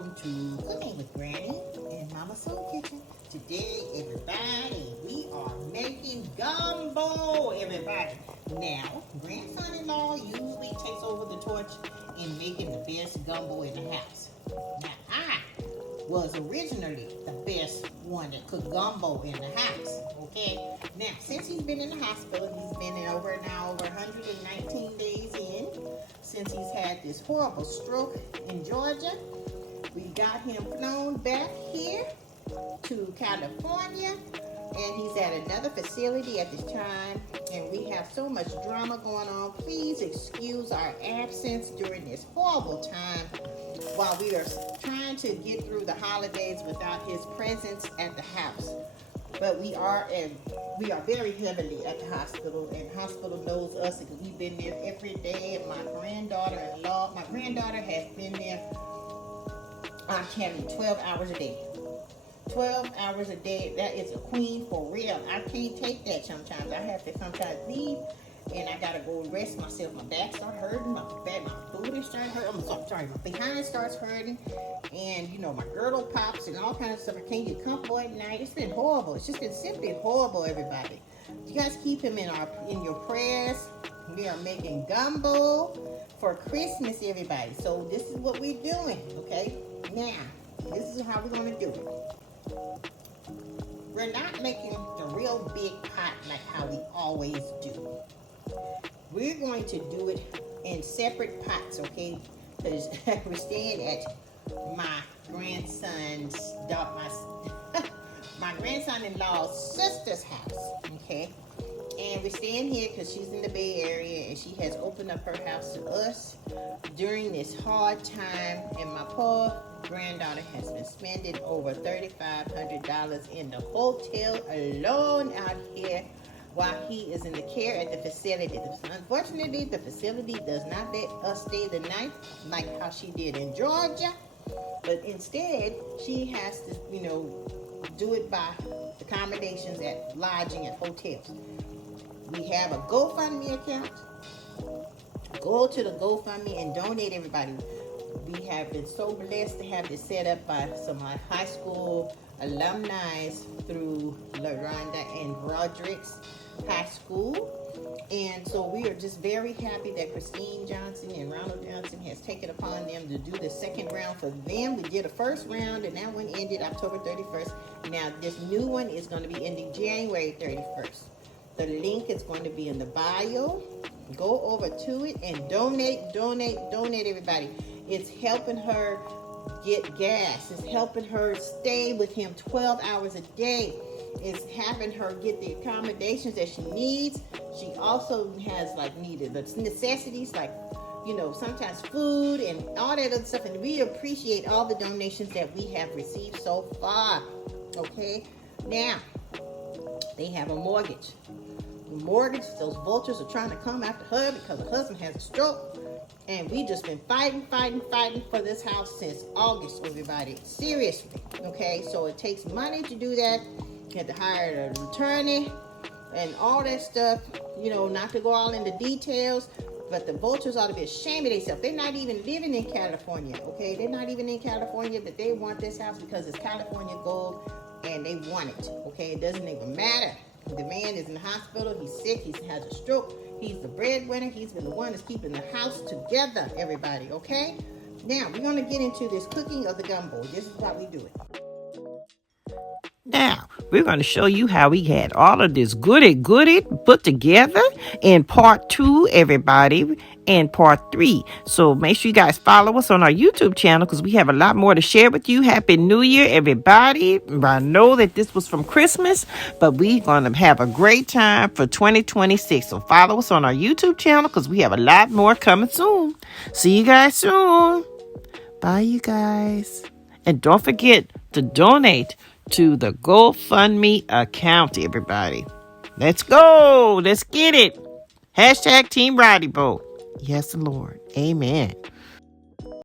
welcome to Cooking with Granny in Mama's Soul Kitchen. Today, everybody, we are making gumbo, everybody. Now, grandson-in-law usually takes over the torch in making the best gumbo in the house. Now, I was originally the best one that cooked gumbo in the house, okay? Now, since he's been in the hospital, he's been in over 119 days in, since he's had this horrible stroke in Georgia. We got him flown back here to California, and he's at another facility at this time, and we have so much drama going on. Please excuse our absence during this horrible time while we are trying to get through the holidays without his presence at the house. But we are very heavily at the hospital, and the hospital knows us because we've been there every day. And my granddaughter has been there, I'm telling you, 12 hours a day. 12 hours a day. That is a queen for real. I can't take that sometimes. I have to sometimes leave, and I gotta go rest myself. My back starts hurting, my booty starts hurting. I'm sorry, my behind starts hurting, and my girdle pops and all kinds of stuff. I can't get comfortable at night. It's been horrible. It's just been simply horrible, everybody. You guys keep him in your prayers. We are making gumbo for Christmas, everybody. So this is what we're doing, okay? Now, this is how we're gonna do it. We're not making the real big pot like how we always do. We're going to do it in separate pots, okay? Because we're staying at my my grandson-in-law's sister's house, okay? And we're staying here because she's in the Bay Area, and she has opened up her house to us during this hard time. And my poor granddaughter has been spending over $3,500 in the hotel alone out here while he is in the care at the facility. Unfortunately, the facility does not let us stay the night like how she did in Georgia, but instead she has to, do it by accommodations at lodging at hotels. We have a GoFundMe account. Go to the GoFundMe and donate, everybody. We have been so blessed to have this set up by some of my high school alumni through LaRonda and Roderick's High School. And so we are just very happy that Christine Johnson and Ronald Johnson has taken upon them to do the second round for them. We did a first round, and that one ended October 31st. Now, this new one is going to be ending January 31st. The link is going to be in the bio. Go over to it and donate, everybody. It's helping her get gas. It's helping her stay with him 12 hours a day. It's having her get the accommodations that she needs. She also has needed the necessities sometimes food and all that other stuff. And we appreciate all the donations that we have received so far. Okay, now they have a mortgage. Those vultures are trying to come after her because her husband has a stroke. And we just been fighting for this house since August, everybody. Seriously, okay? So it takes money to do that. You have to hire an attorney and all that stuff, not to go all into details. But the vultures ought to be ashamed of themselves. They're not even living in California, okay? They're not even in California, but they want this house because it's California gold and they want it, okay? It doesn't even matter. The man is in the hospital. He's sick. He has a stroke. He's the breadwinner. He's been the one that's keeping the house together, everybody, okay? Now, we're going to get into this cooking of the gumbo. This is how we do it. Now, we're going to show you how we had all of this goody put together in part 2, everybody, and part 3. So make sure you guys follow us on our YouTube channel because we have a lot more to share with you. Happy New Year, everybody. I know that this was from Christmas, but we're going to have a great time for 2026. So follow us on our YouTube channel because we have a lot more coming soon. See you guys soon. Bye, you guys. And don't forget to donate to the GoFundMe account, everybody. Let's go. Let's get it. # Team Roddy Boat. Yes, Lord. Amen.